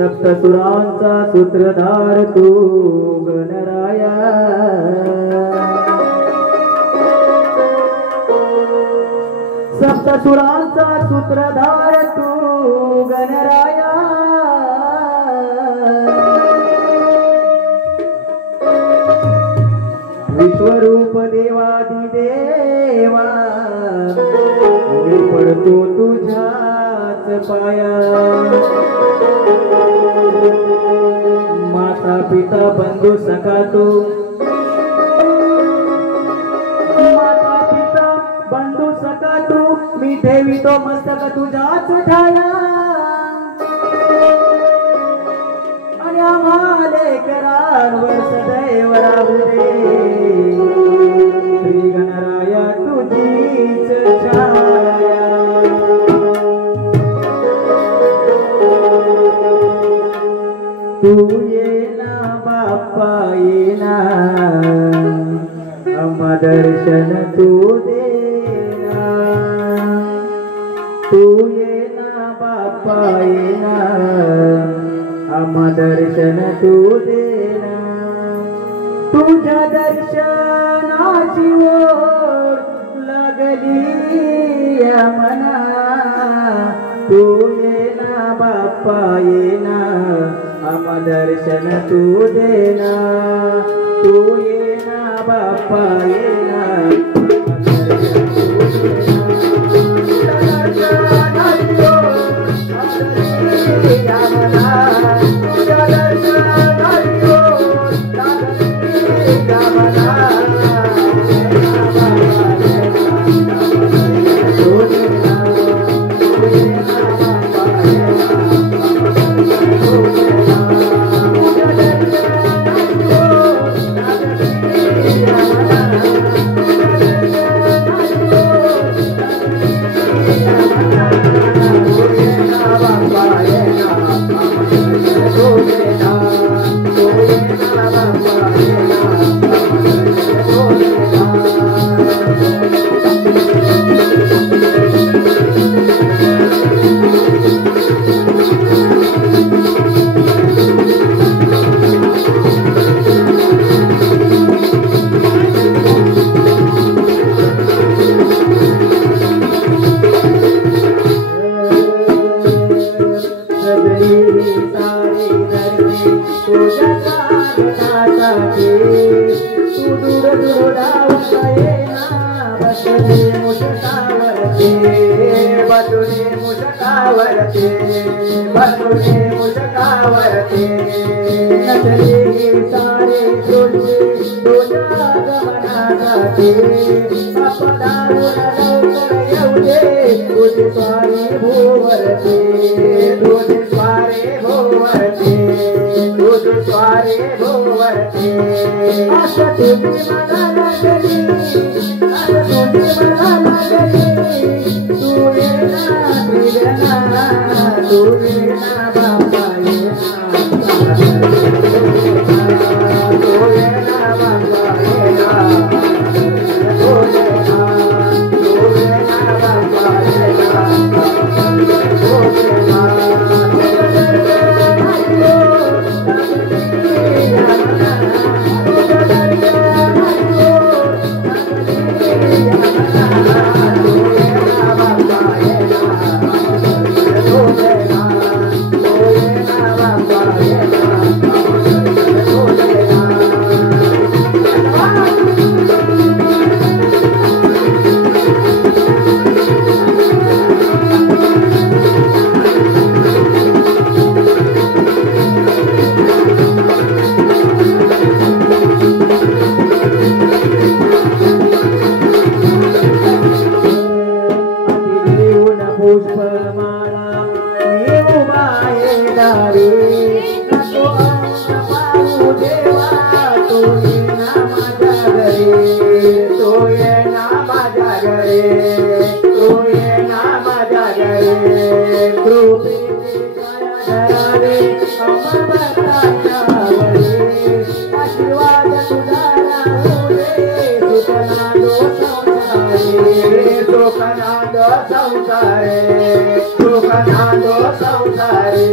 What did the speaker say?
सप्तसुरांचा सूत्रधार तू गणराया, सप्तसुरांचा सूत्रधार तू गणराया, विश्वरूप देवादिदेवा मी पडतो तुझ्याच पाया, माता पिता बंधू सखा तू, माता पिता बंधू सखा तू मी ठेवितो मस्तक तुझ्याच ठाया, आणि आम्हाला लेकरांवर सदैव राहू दे श्री गणराया तुझीच छाया। तू ये ना बाप्पा ये ना, आम्हा दर्शन तू देना, तू ये ना बाप्पा ये ना, आम्हा दर्शन तू देना, तुझ्या दर्शनाची ओढ लागली या मना, तू ये ना बाप्पा ये ना, आम्हा दर्शन तू देना, तू ये ना बाप्पा ये ना, संसारे